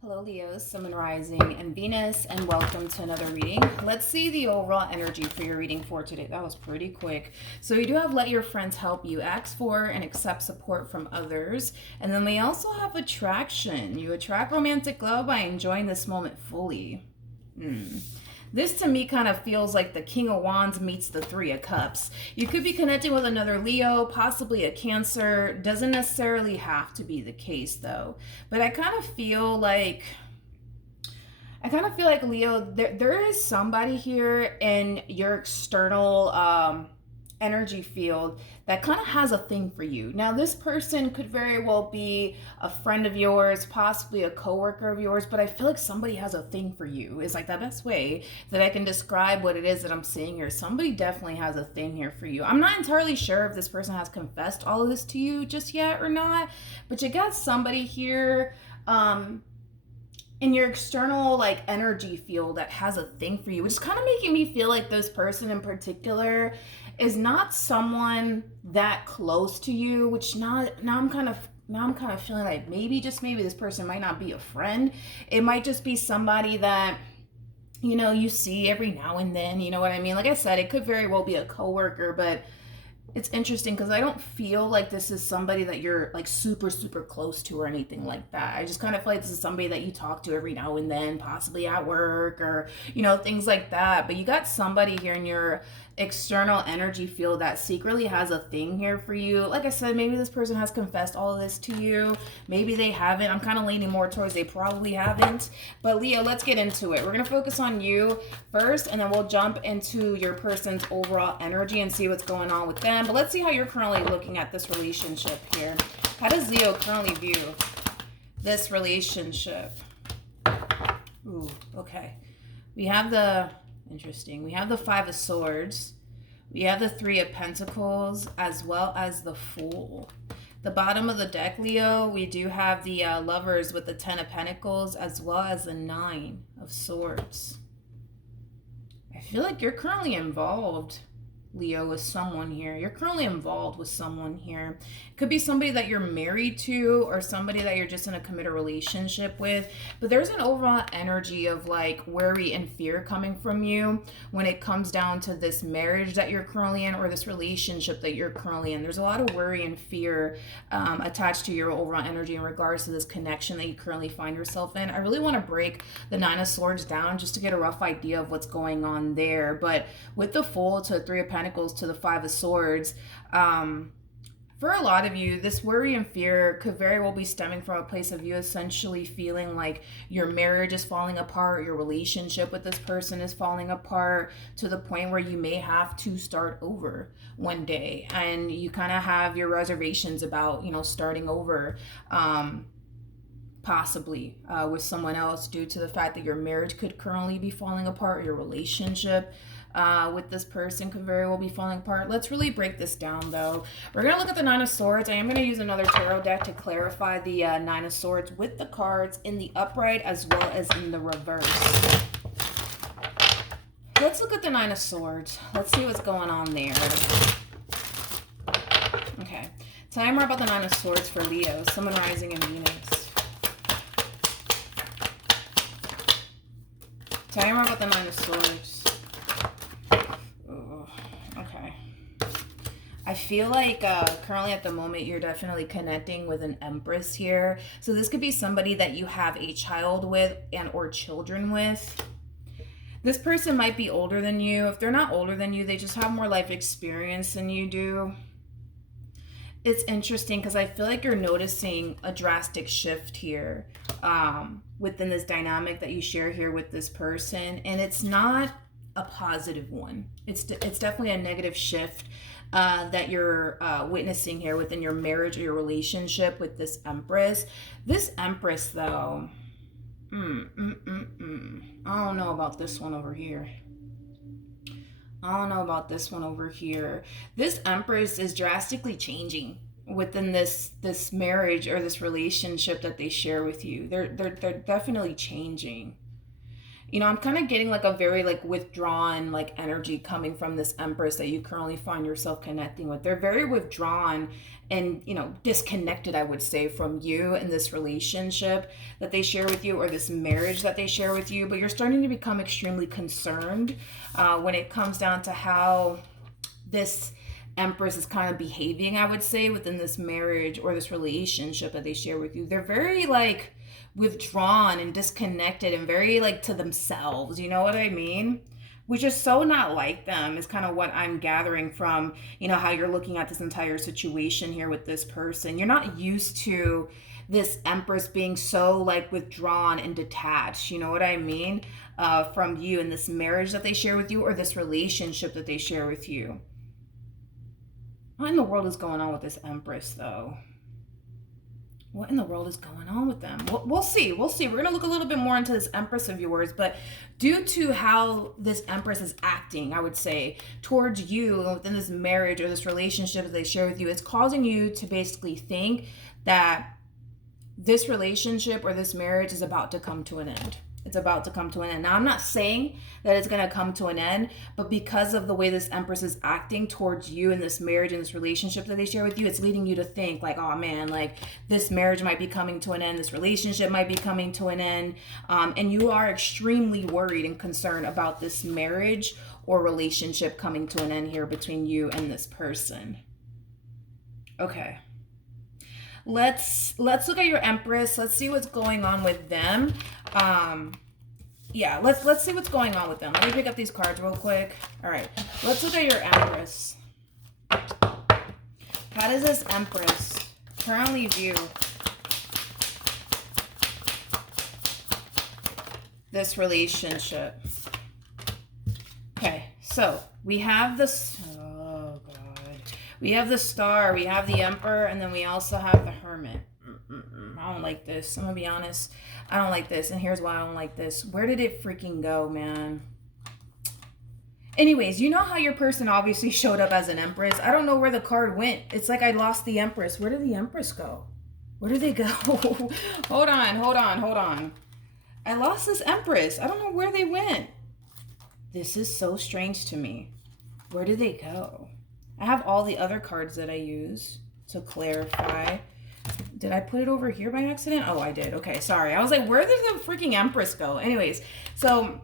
Hello Leo, Sun and Rising and Venus, and welcome to another reading. Let's see the overall energy for your reading for today. That was pretty quick. So you do have let your friends help you, ask for and accept support from others. And then we also have attraction. You attract romantic love by enjoying this moment fully. This to me kind of feels like the King of Wands meets the Three of Cups. You could be connecting with another Leo, possibly a Cancer. Doesn't necessarily have to be the case though. But I kind of feel like Leo, there is somebody here in your external energy field that kind of has a thing for you. Now, this person could very well be a friend of yours, possibly a coworker of yours, but I feel like somebody has a thing for you. Is like the best way that I can describe what it is that I'm seeing here. Somebody definitely has a thing here for you. I'm not entirely sure if this person has confessed all of this to you just yet or not, but you got somebody here in your external like energy field that has a thing for you, which is kind of making me feel like this person in particular is not someone that close to you, which now I'm kind of feeling like maybe, just maybe, this person might not be a friend. It might just be somebody that you see every now and then, you know what I mean? Like I said, it could very well be a coworker, but it's interesting because I don't feel like this is somebody that you're like super, super close to or anything like that. I just kind of feel like this is somebody that you talk to every now and then, possibly at work or, things like that. But you got somebody here in your external energy field that secretly has a thing here for you. Like I said, maybe this person has confessed all of this to you. Maybe they haven't. I'm kind of leaning more towards they probably haven't. But Leo, let's get into it. We're going to focus on you first, and then we'll jump into your person's overall energy and see what's going on with them. But let's see how you're currently looking at this relationship here. How does Leo currently view this relationship? Ooh, okay. We have the Five of Swords. We have the Three of Pentacles, as well as the Fool. The bottom of the deck, Leo, we do have the Lovers with the Ten of Pentacles, as well as the Nine of Swords. I feel like you're currently involved, Leo, with someone here. You're currently involved with someone here. It could be somebody that you're married to or somebody that you're just in a committed relationship with. But there's an overall energy of like worry and fear coming from you when it comes down to this marriage that you're currently in or this relationship that you're currently in. There's a lot of worry and fear attached to your overall energy in regards to this connection that you currently find yourself in. I really want to break the Nine of Swords down just to get a rough idea of what's going on there. But with the Fool to Three of Pentacles to the Five of Swords, for a lot of you, this worry and fear could very well be stemming from a place of you essentially feeling like your marriage is falling apart, your relationship with this person is falling apart to the point where you may have to start over one day, and you kind of have your reservations about, starting over, possibly with someone else due to the fact that your marriage could currently be falling apart, your relationship with this person could very well be falling apart. Let's really break this down though. We're going to look at the Nine of Swords. I am going to use another tarot deck to clarify the Nine of Swords with the cards in the upright as well as in the reverse. Let's look at the Nine of Swords. Let's see what's going on there. Okay. Tell me more about the Nine of Swords for Leo, Sun, Rising, and Venus. Tell me more about the Nine of Swords. Okay. I feel like currently at the moment you're definitely connecting with an Empress here. So this could be somebody that you have a child with and or children with. This person might be older than you. If they're not older than you, they just have more life experience than you do. It's interesting because I feel like you're noticing a drastic shift here within this dynamic that you share here with this person. And it's not a positive one. It's definitely a negative shift that you're witnessing here within your marriage or your relationship with this Empress. This Empress, though, I don't know about this one over here. This Empress is drastically changing within this marriage or this relationship that they share with you. They're definitely changing. You know, I'm kind of getting like a very like withdrawn like energy coming from this Empress that you currently find yourself connecting with. They're very withdrawn and, you know, disconnected, I would say, from you in this relationship that they share with you, or this marriage that they share with you. But you're starting to become extremely concerned when it comes down to how this Empress is kind of behaving, I would say, within this marriage or this relationship that they share with you. They're very like withdrawn and disconnected and very like to themselves, you know what I mean? Which is so not like them, is kind of what I'm gathering from, you know, how you're looking at this entire situation here with this person. You're not used to this Empress being so like withdrawn and detached, you know what I mean, from you in this marriage that they share with you, or this relationship that they share with you. What in the world is going on with this Empress, though? What in the world is going on with them? We'll see. We'll see. We're going to look a little bit more into this Empress of yours. But due to how this Empress is acting, I would say, towards you within this marriage or this relationship that they share with you, it's causing you to basically think that this relationship or this marriage is about to come to an end. It's about to come to an end. Now, I'm not saying that it's going to come to an end, but because of the way this Empress is acting towards you in this marriage and this relationship that they share with you, it's leading you to think like, oh man, like this marriage might be coming to an end. This relationship might be coming to an end. And you are extremely worried and concerned about this marriage or relationship coming to an end here between you and this person. Okay. Let's look at your Empress. Let's see what's going on with them. Yeah, let's see what's going on with them. Let me pick up these cards real quick. All right, let's look at your Empress. How does this Empress currently view this relationship? Okay, so we have this. We have the Star, we have the Emperor, and then we also have the Hermit. I don't like this. I'm going to be honest. I don't like this, and here's why I don't like this. Where did it freaking go, man? Anyways, you know how your person obviously showed up as an Empress? I don't know where the card went. It's like I lost the Empress. Where did the Empress go? Where did they go? Hold on. I lost this Empress. I don't know where they went. This is so strange to me. Where did they go? I have all the other cards that I use to clarify. Did I put it over here by accident? Oh, I did. Okay, sorry. I was like, where did the freaking Empress go? Anyways, so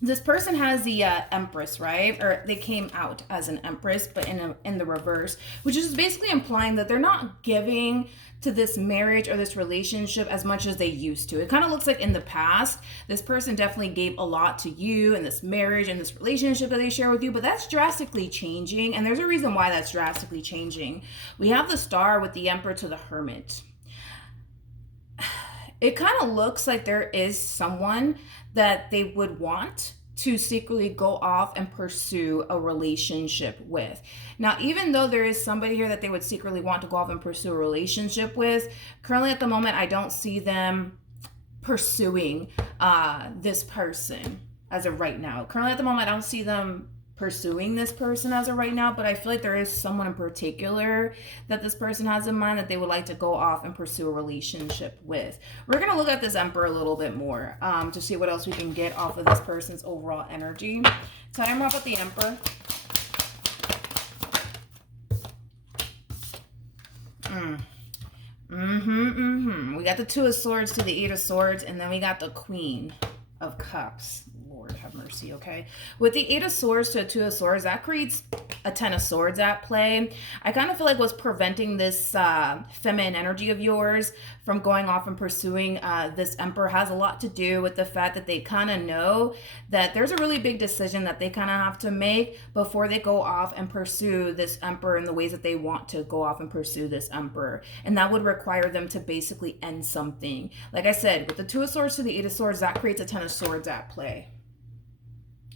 this person has the Empress, right? Or they came out as an Empress, but in the reverse, which is basically implying that they're not giving to this marriage or this relationship as much as they used to. It kind of looks like in the past, this person definitely gave a lot to you in this marriage and this relationship that they share with you, but that's drastically changing. And there's a reason why that's drastically changing. We have the Star with the Emperor to the Hermit. It kind of looks like there is someone that they would want to secretly go off and pursue a relationship with. Now, even though there is somebody here that they would secretly want to go off and pursue a relationship with, currently at the moment, I don't see them pursuing this person as of right now. Currently at the moment, I don't see them pursuing this person as of right now, but I feel like there is someone in particular that this person has in mind that they would like to go off and pursue a relationship with. We're going to look at this Emperor a little bit more to see what else we can get off of this person's overall energy. Tell me more about the Emperor. We got the Two of Swords to the Eight of Swords, and then we got the Queen of Cups. Lord have mercy, okay? With the Eight of Swords to a Two of Swords, that creates a Ten of Swords at play. I kind of feel like what's preventing this feminine energy of yours from going off and pursuing this Emperor has a lot to do with the fact that they kind of know that there's a really big decision that they kind of have to make before they go off and pursue this Emperor in the ways that they want to go off and pursue this Emperor. And that would require them to basically end something. Like I said, with the Two of Swords to the Eight of Swords, that creates a Ten of Swords at play,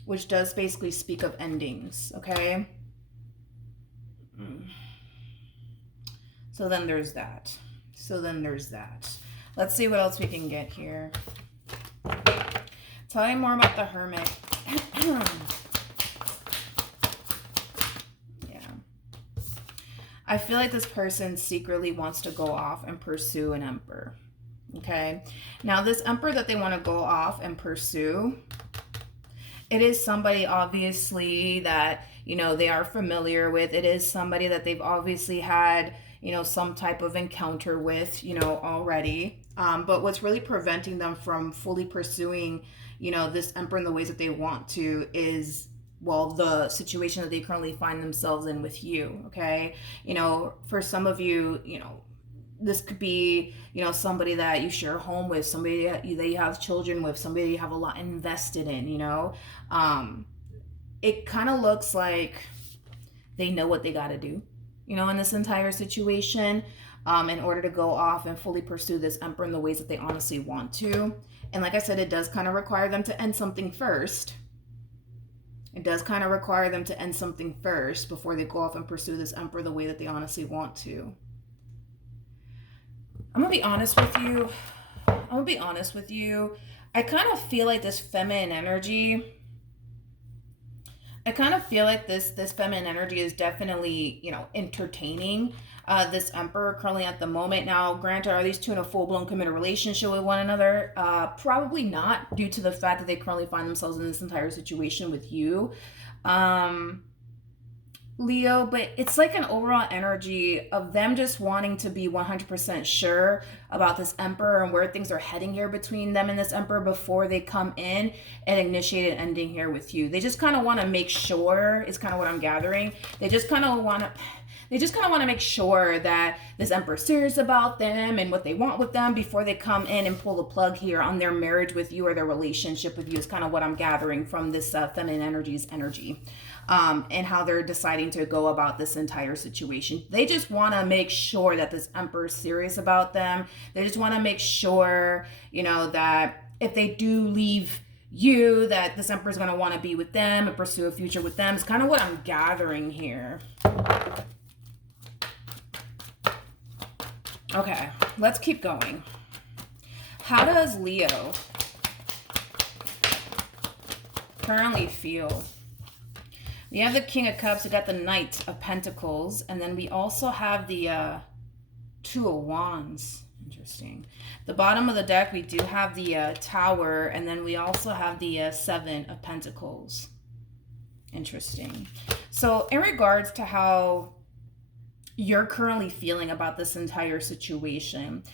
which does basically speak of endings, okay? So then there's that. Let's see what else we can get here. Tell me more about the Hermit. Yeah. I feel like this person secretly wants to go off and pursue an Emperor. Okay. Now this Emperor that they want to go off and pursue, It is somebody obviously that, they are familiar with. It is somebody that they've obviously had, some type of encounter with, already. But what's really preventing them from fully pursuing, this emperor in the ways that they want to is, well, the situation that they currently find themselves in with you. Okay. For some of you, this could be, somebody that you share a home with, somebody that you have children with, somebody you have a lot invested in, it kind of looks like they know what they got to do, in this entire situation, in order to go off and fully pursue this emperor in the ways that they honestly want to. And like I said, it does kind of require them to end something first. It does kind of require them to end something first before they go off and pursue this emperor the way that they honestly want to. I'm going to be honest with you. I kind of feel like this feminine energy, this feminine energy is definitely, entertaining this emperor currently at the moment. Now, granted, are these two in a full-blown committed relationship with one another? Probably not, due to the fact that they currently find themselves in this entire situation with you. Leo, but it's like an overall energy of them just wanting to be 100% sure about this emperor and where things are heading here between them and this emperor before they come in and initiate an ending here with you. They just kind of want to make sure, is kind of what I'm gathering. They just kind of want to make sure that this emperor is serious about them and what they want with them before they come in and pull the plug here on their marriage with you or their relationship with you, is kind of what I'm gathering from this feminine energy's energy. And how they're deciding to go about this entire situation. They just want to make sure that this emperor is serious about them. They just want to make sure, that if they do leave you, that this emperor is going to want to be with them and pursue a future with them. It's kind of what I'm gathering here. Okay, let's keep going. How does Leo currently feel? We have the King of Cups, we got the Knight of Pentacles, and then we also have the Two of Wands. Interesting. The bottom of the deck, we do have the Tower, and then we also have the Seven of Pentacles. Interesting. So in regards to how you're currently feeling about this entire situation,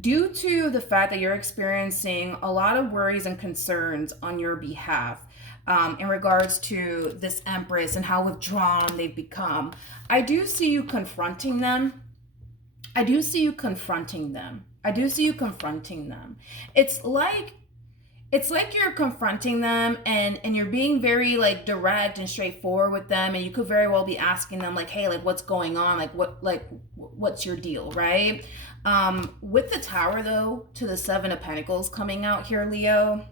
due to the fact that you're experiencing a lot of worries and concerns on your behalf, in regards to this Empress and how withdrawn they've become, I do see you confronting them. It's like you're confronting them and you're being very like direct and straightforward with them, and you could very well be asking them like, hey, like what's going on? What's your deal, right? With the Tower though, to the Seven of Pentacles coming out here, Leo,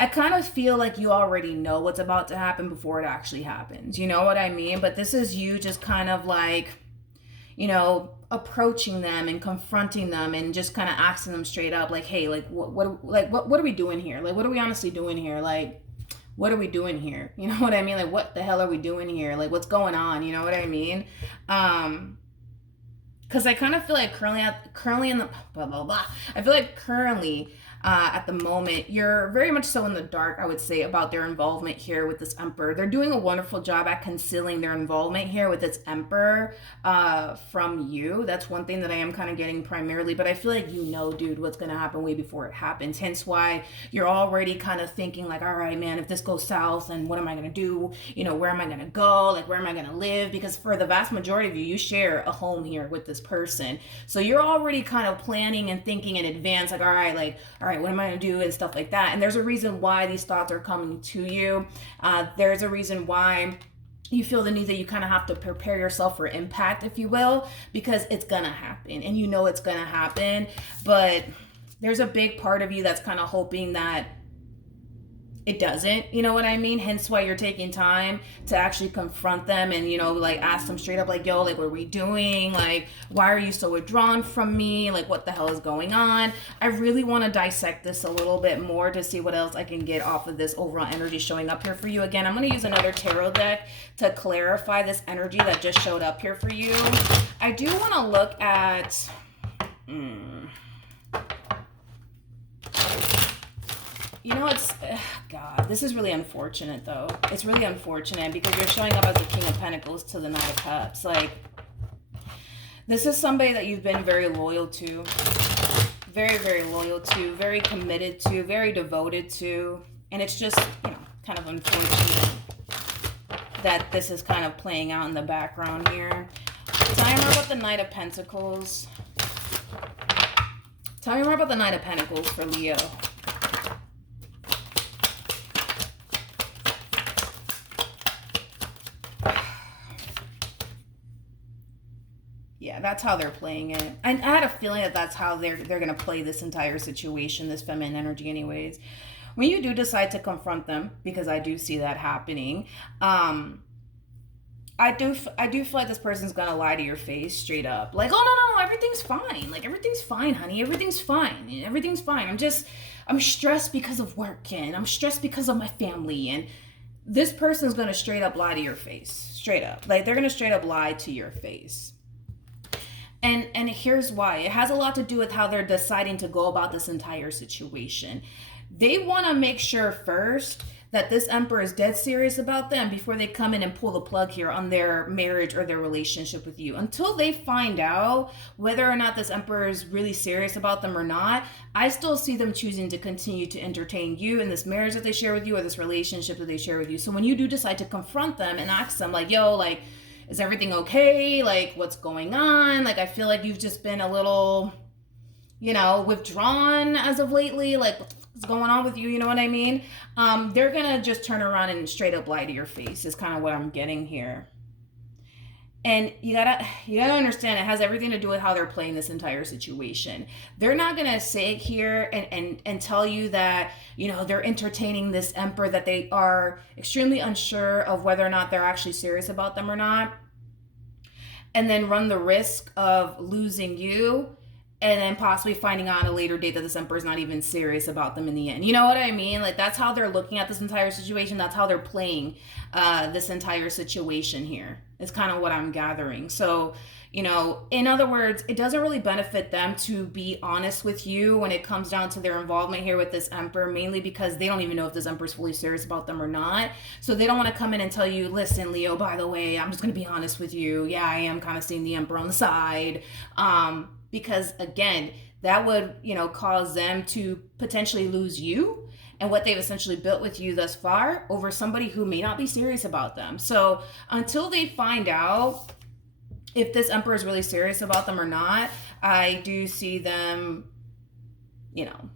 I kind of feel like you already know what's about to happen before it actually happens. You know what I mean? But this is you just kind of like, approaching them and confronting them and just kind of asking them straight up, like, hey, like, what are we doing here? Like, what are we honestly doing here? Like, what are we doing here? You know what I mean? Like, what the hell are we doing here? Like, what's going on? You know what I mean? Because I kind of feel like currently in the blah, blah, blah. I feel like currently at the moment, you're very much so in the dark, I would say, about their involvement here with this Emperor. They're doing a wonderful job at concealing their involvement here with this Emperor from you. That's one thing that I am kind of getting primarily, but I feel like dude, what's going to happen way before it happens. Hence why you're already kind of thinking like, all right, man, if this goes south, then what am I going to do? Where am I going to go? Like, where am I going to live? Because for the vast majority of you, you share a home here with this person. So you're already kind of planning and thinking in advance, like, all right, what am I going to do and stuff like that. And there's a reason why these thoughts are coming to you. There's a reason why you feel the need that you kind of have to prepare yourself for impact, if you will, because it's going to happen and it's going to happen. But there's a big part of you that's kind of hoping that it doesn't, you know what I mean? Hence why you're taking time to actually confront them and, like ask them straight up, like, yo, like, what are we doing? Like, why are you so withdrawn from me? Like, what the hell is going on? I really want to dissect this a little bit more to see what else I can get off of this overall energy showing up here for you. Again, I'm going to use another tarot deck to clarify this energy that just showed up here for you. I do want to look at... You know, God, this is really unfortunate, though. It's really unfortunate because you're showing up as the King of Pentacles to the Knight of Cups. Like, this is somebody that you've been very loyal to. Very, very loyal to. Very committed to. Very devoted to. And it's just, you know, kind of unfortunate that this is kind of playing out in the background here. Tell me more about the Knight of Pentacles. Tell me more about the Knight of Pentacles for Leo. Yeah, that's how they're playing it. I had a feeling that that's how they're going to play this entire situation, this feminine energy anyways. When you do decide to confront them, because I do see that happening, I do feel like this person's going to lie to your face straight up. Like, oh, no, everything's fine. Like, everything's fine, honey. Everything's fine. Everything's fine. I'm stressed because of work, and I'm stressed because of my family. And this person's going to straight up lie to your face. Straight up. Like, they're going to straight up lie to your face. And here's why. It has a lot to do with how they're deciding to go about this entire situation. They want to make sure first that this Emperor is dead serious about them before they come in and pull the plug here on their marriage or their relationship with you. Until they find out whether or not this Emperor is really serious about them or not, I still see them choosing to continue to entertain you in this marriage that they share with you or this relationship that they share with you. So when you do decide to confront them and ask them like, yo, like, is everything okay? Like, what's going on? Like, I feel like you've just been a little, you know, withdrawn as of lately. Like, what's going on with you? You know what I mean? They're going to just turn around and straight up lie to your face is kind of what I'm getting here. And you gotta understand, it has everything to do with how they're playing this entire situation. They're not gonna sit here and tell you that, you know, they're entertaining this Emperor, that they are extremely unsure of whether or not they're actually serious about them or not, and then run the risk of losing you, and then possibly finding out at a later date that this Emperor is not even serious about them in the end. You know what I mean? Like, that's how they're looking at this entire situation. That's how they're playing this entire situation here. It's kind of what I'm gathering. So, you know, in other words, it doesn't really benefit them to be honest with you when it comes down to their involvement here with this Emperor, mainly because they don't even know if this Emperor is fully serious about them or not. So they don't want to come in and tell you, listen, Leo, by the way, I'm just going to be honest with you. Yeah, I am kind of seeing the Emperor on the side. Because again, that would, you know, cause them to potentially lose you and what they've essentially built with you thus far over somebody who may not be serious about them. So until they find out if this Emperor is really serious about them or not, I do see them, you know,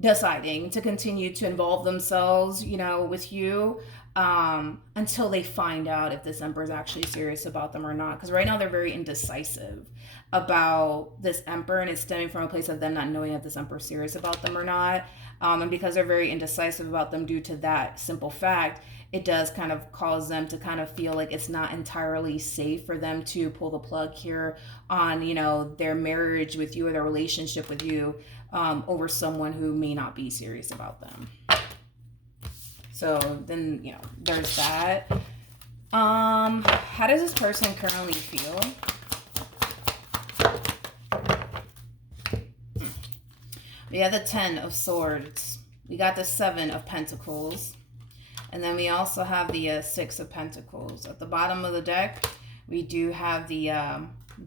deciding to continue to involve themselves, you know, with you until they find out if this Emperor is actually serious about them or not. Because right now they're very indecisive about this Emperor, and it's stemming from a place of them not knowing if this Emperor is serious about them or not. And because they're very indecisive about them due to that simple fact, it does kind of cause them to kind of feel like it's not entirely safe for them to pull the plug here on, you know, their marriage with you or their relationship with you over someone who may not be serious about them. So then, you know, there's that. How does this person currently feel? We have the 10 of Swords. We got the 7 of Pentacles. And then we also have the 6 of Pentacles. At the bottom of the deck, we do have the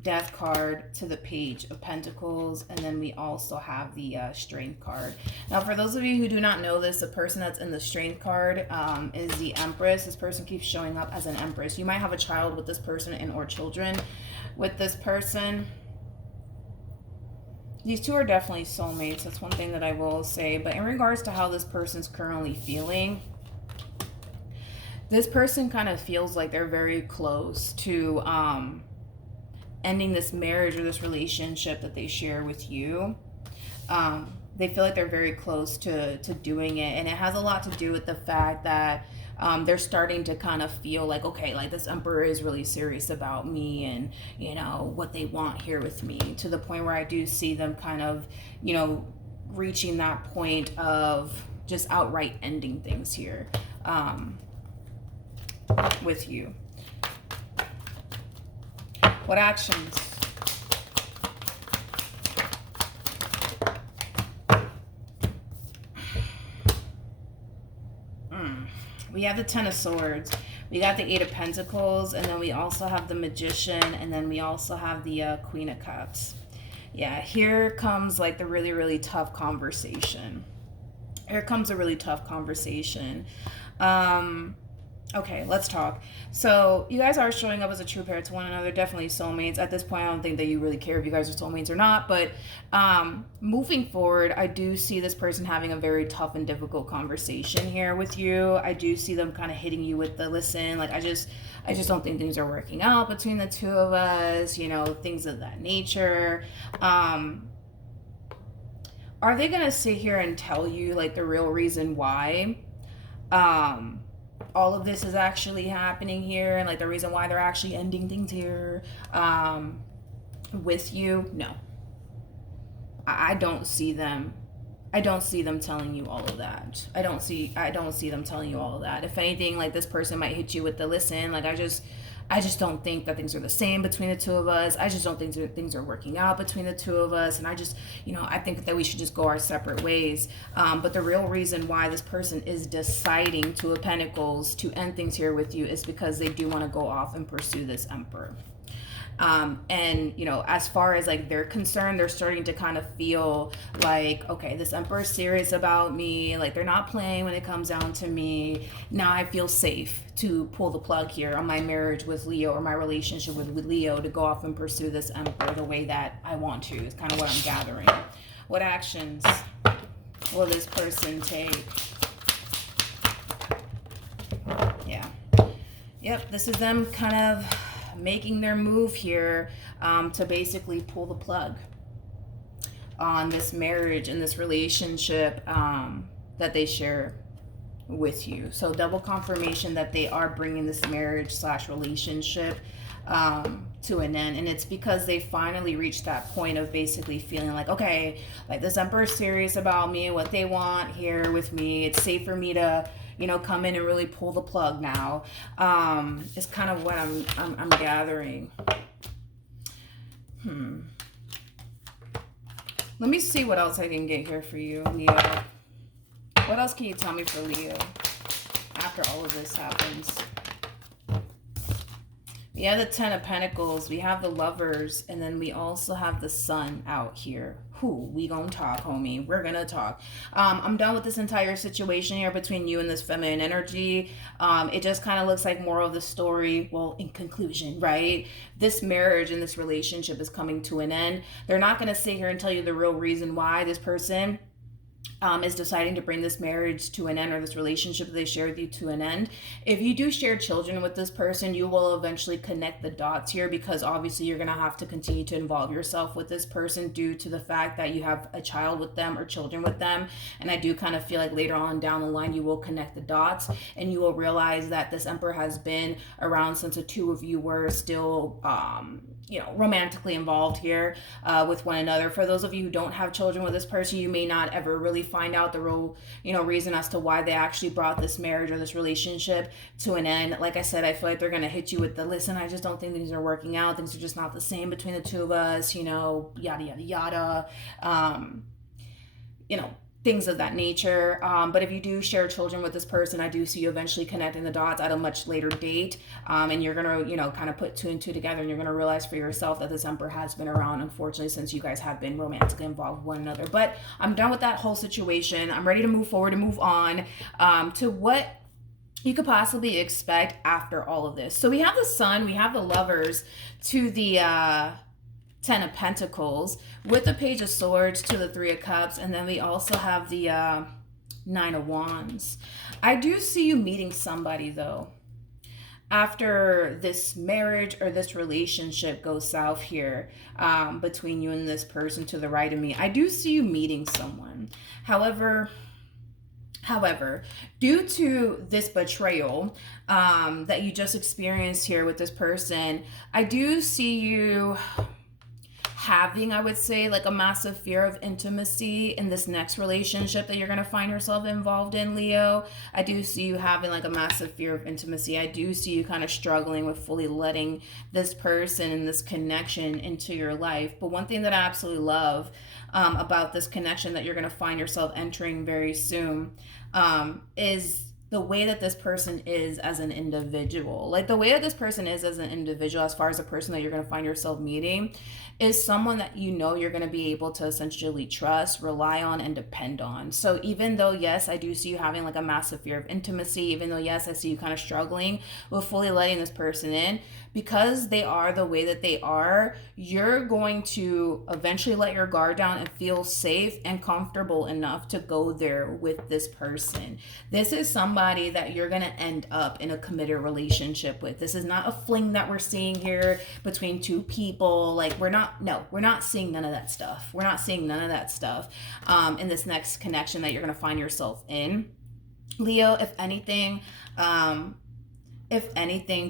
Death card to the Page of Pentacles. And then we also have the Strength card. Now, for those of you who do not know this, the person that's in the Strength card is the Empress. This person keeps showing up as an Empress. You might have a child with this person and or children with this person. These two are definitely soulmates. That's one thing that I will say. But in regards to how this person's currently feeling, this person kind of feels like they're very close to ending this marriage or this relationship that they share with you. They feel like they're very close to doing it. And it has a lot to do with the fact that they're starting to kind of feel like, okay, like this Emperor is really serious about me and, you know, what they want here with me, to the point where I do see them kind of, you know, reaching that point of just outright ending things here with you. What actions? We have the Ten of Swords. We got the Eight of Pentacles, and then we also have the Magician, and then we also have the Queen of Cups. Yeah, here comes like the really, really tough conversation. Here comes a really tough conversation. Okay, let's talk. So you guys are showing up as a true pair to one another, definitely soulmates. At this point, I don't think that you really care if you guys are soulmates or not, but moving forward, I do see this person having a very tough and difficult conversation here with you. I do see them kind of hitting you with the listen, like I just don't think things are working out between the two of us, you know, things of that nature. Are they gonna sit here and tell you like the real reason why all of this is actually happening here, and like the reason why they're actually ending things here with you? No, I don't see them telling you all of that. I don't see them telling you all of that. If anything, like this person might hit you with the listen, like I just don't think that things are the same between the two of us. I just don't think that things are working out between the two of us. And I just, you know, I think that we should just go our separate ways. But the real reason why this person is deciding, Two of Pentacles, to end things here with you is because they do want to go off and pursue this Emperor. And you know, as far as like they're concerned, they're starting to kind of feel like, okay, this Emperor is serious about me, like they're not playing when it comes down to me. Now I feel safe to pull the plug here on my marriage with Leo, or my relationship with Leo, to go off and pursue this Emperor the way that I want to, is kind of what I'm gathering. What actions will this person take? Yeah. Yep, this is them kind of making their move here to basically pull the plug on this marriage and this relationship that they share with you. So double confirmation that they are bringing this marriage / relationship to an end, and it's because they finally reached that point of basically feeling like, okay, like this Emperor is serious about me, what they want here with me, it's safe for me to, you know, come in and really pull the plug now. Is kind of what I'm gathering. Let me see what else I can get here for you, Leo. What else can you tell me for Leo after all of this happens? We have the Ten of Pentacles, we have the Lovers, and then we also have the Sun out here. We gonna talk, homie. We're gonna talk. I'm done with this entire situation here between you and this feminine energy. It just kind of looks like moral of the story. Well, in conclusion, right? This marriage and this relationship is coming to an end. They're not gonna sit here and tell you the real reason why this person is deciding to bring this marriage to an end, or this relationship that they share with you to an end. If you do share children with this person, you will eventually connect the dots here, because obviously you're going to have to continue to involve yourself with this person due to the fact that you have a child with them or children with them. And I do kind of feel like later on down the line, you will connect the dots and you will realize that this Emperor has been around since the two of you were still you know, romantically involved here with one another. For those of you who don't have children with this person, you may not ever really find out the real, you know, reason as to why they actually brought this marriage or this relationship to an end. Like I said, I feel like they're going to hit you with the, listen, I just don't think things are working out. Things are just not the same between the two of us, you know, yada, yada, yada. You know, things of that nature. But if you do share children with this person, I do see you eventually connecting the dots at a much later date. And you're going to, you know, kind of put two and two together, and you're going to realize for yourself that this Emperor has been around, unfortunately, since you guys have been romantically involved with one another. But I'm done with that whole situation. I'm ready to move forward and move on to what you could possibly expect after all of this. So we have the Sun, we have the Lovers, to the Ten of Pentacles, with the Page of Swords, to the Three of Cups, and then we also have the Nine of Wands. I do see you meeting somebody, though, after this marriage or this relationship goes south here between you and this person to the right of me. I do see you meeting someone. However, due to this betrayal that you just experienced here with this person, I do see you having, I would say, like a massive fear of intimacy in this next relationship that you're going to find yourself involved in, Leo. I do see you having like a massive fear of intimacy. I do see you kind of struggling with fully letting this person and this connection into your life. But one thing that I absolutely love about this connection that you're going to find yourself entering very soon is the way that this person is as an individual. Like the way that this person is as an individual, as far as a person that you're going to find yourself meeting, is someone that you know you're going to be able to essentially trust, rely on, and depend on. So even though, yes, I do see you having like a massive fear of intimacy, even though, yes, I see you kind of struggling with fully letting this person in, because they are the way that they are, you're going to eventually let your guard down and feel safe and comfortable enough to go there with this person. This is somebody that you're going to end up in a committed relationship with. This is not a fling that we're seeing here between two people. Like we're not seeing none of that stuff. We're not seeing none of that stuff in this next connection that you're going to find yourself in. Leo, if anything,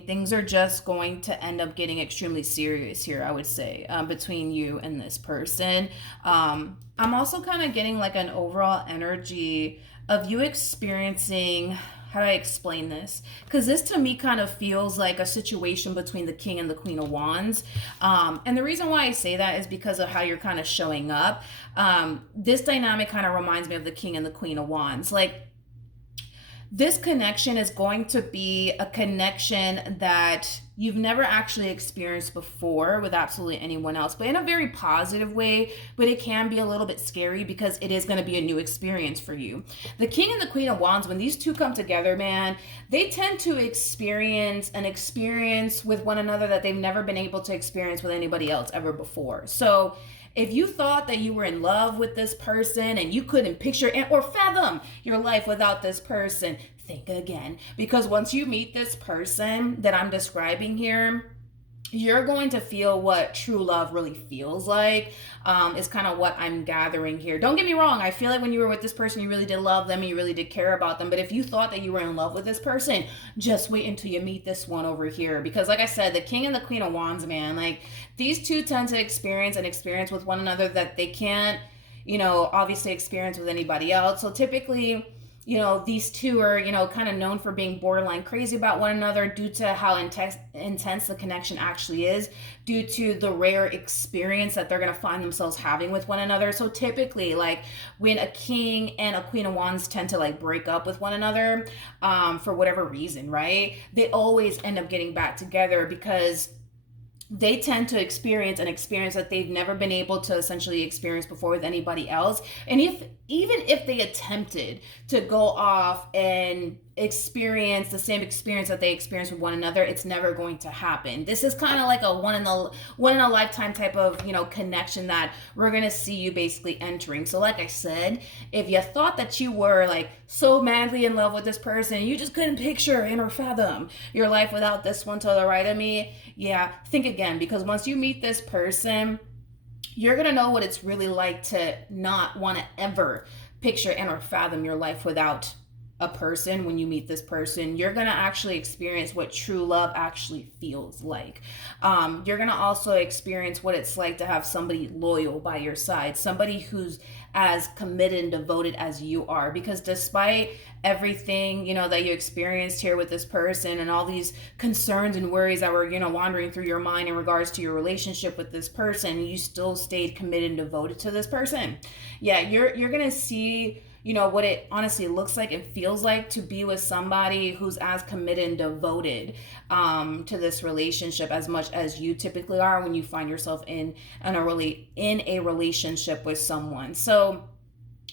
things are just going to end up getting extremely serious here, I would say, between you and this person. I'm also kind of getting like an overall energy of you experiencing, how do I explain this? Because this to me kind of feels like a situation between the King and the Queen of Wands. And the reason why I say that is because of how you're kind of showing up. This dynamic kind of reminds me of the King and the Queen of Wands. Like, this connection is going to be a connection that you've never actually experienced before with absolutely anyone else, but in a very positive way. But it can be a little bit scary because it is going to be a new experience for you. The King and the Queen of Wands, when these two come together, man, they tend to experience an experience with one another that they've never been able to experience with anybody else ever before. So if you thought that you were in love with this person and you couldn't picture or fathom your life without this person, think again. Because once you meet this person that I'm describing here, you're going to feel what true love really feels like, is kind of what I'm gathering here. Don't get me wrong. I feel like when you were with this person, you really did love them and you really did care about them. But if you thought that you were in love with this person, just wait until you meet this one over here. Because like I said, the King and the Queen of Wands, man, like these two tend to experience with one another that they can't, obviously experience with anybody else. So typically, these two are, kind of known for being borderline crazy about one another due to how intense the connection actually is, due to the rare experience that they're going to find themselves having with one another. So typically, like when a King and a Queen of Wands tend to like break up with one another, for whatever reason, right? They always end up getting back together because they tend to experience an experience that they've never been able to essentially experience before with anybody else. And even if they attempted to go off and experience the same experience that they experience with one another, it's never going to happen. This is kind of like a one in a lifetime type of, connection that we're going to see you basically entering. So like I said, if you thought that you were like so madly in love with this person, you just couldn't picture and or fathom your life without this one to the right of me, yeah, think again. Because once you meet this person, you're going to know what it's really like to not want to ever picture and or fathom your life without a person. When you meet this person, you're going to actually experience what true love actually feels like. You're going to also experience what it's like to have somebody loyal by your side, somebody who's as committed and devoted as you are. Because despite everything, that you experienced here with this person and all these concerns and worries that were, wandering through your mind in regards to your relationship with this person, you still stayed committed and devoted to this person. Yeah, you're going to see, what it honestly looks like and feels like to be with somebody who's as committed and devoted to this relationship as much as you typically are when you find yourself in a relationship with someone. So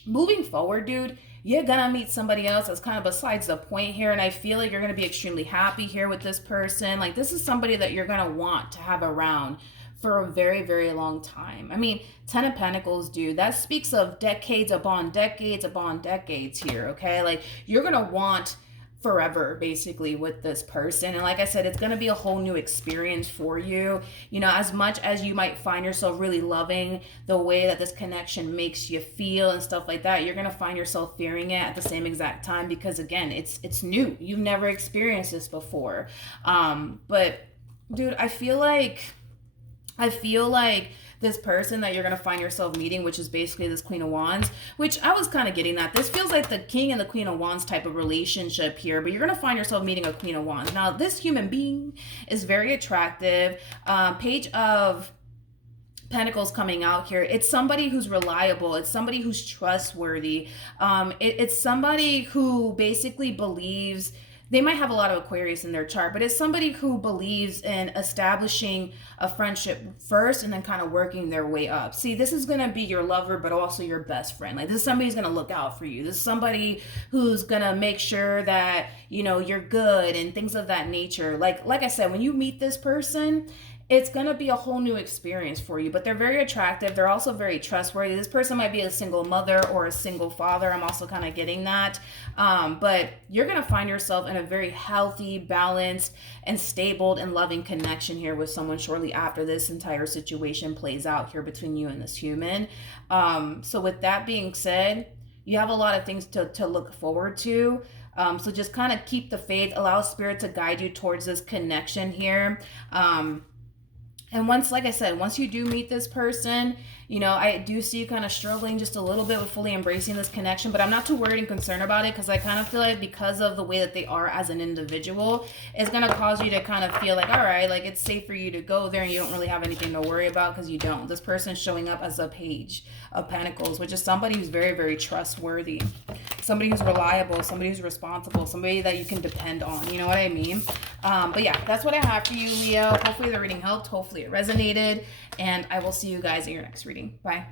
moving forward, dude, you're gonna meet somebody else that's kind of besides the point here, and I feel like you're gonna be extremely happy here with this person. Like, this is somebody that you're gonna want to have around for a very, very long time. I mean, 10 of Pentacles, dude, that speaks of decades upon decades upon decades here, okay? Like, you're gonna want forever basically with this person. And like I said, it's going to be a whole new experience for you. As much as you might find yourself really loving the way that this connection makes you feel and stuff like that, you're going to find yourself fearing it at the same exact time, because again, it's new. You've never experienced this before. But dude, I feel like this person that you're going to find yourself meeting, which is basically this Queen of Wands, which I was kind of getting that. This feels like the King and the Queen of Wands type of relationship here, but you're going to find yourself meeting a Queen of Wands. Now, this human being is very attractive. Page of Pentacles coming out here. It's somebody who's reliable. It's somebody who's trustworthy. It's somebody who basically believes, they might have a lot of Aquarius in their chart, but it's somebody who believes in establishing a friendship first and then kind of working their way up. See, this is going to be your lover, but also your best friend. Like, this is somebody who's going to look out for you. This is somebody who's going to make sure that, you know, you're good and things of that nature. Like I said, when you meet this person, it's going to be a whole new experience for you, but they're very attractive. They're also very trustworthy. This person might be a single mother or a single father. I'm also kind of getting that. But you're going to find yourself in a very healthy, balanced, and stable and loving connection here with someone shortly after this entire situation plays out here between you and this human. So with that being said, you have a lot of things to look forward to. So just kind of keep the faith, allow spirit to guide you towards this connection here. And once, like I said, once you do meet this person, you know, I do see you kind of struggling just a little bit with fully embracing this connection, but I'm not too worried and concerned about it, because I kind of feel like because of the way that they are as an individual, it's going to cause you to kind of feel like, all right, like it's safe for you to go there and you don't really have anything to worry about, because you don't. This person is showing up as a Page of Pentacles, which is somebody who's very, very trustworthy, somebody who's reliable, somebody who's responsible, somebody that you can depend on. You know what I mean? But yeah, that's what I have for you, Leo. Hopefully the reading helped. Hopefully it resonated. And I will see you guys in your next reading. Bye.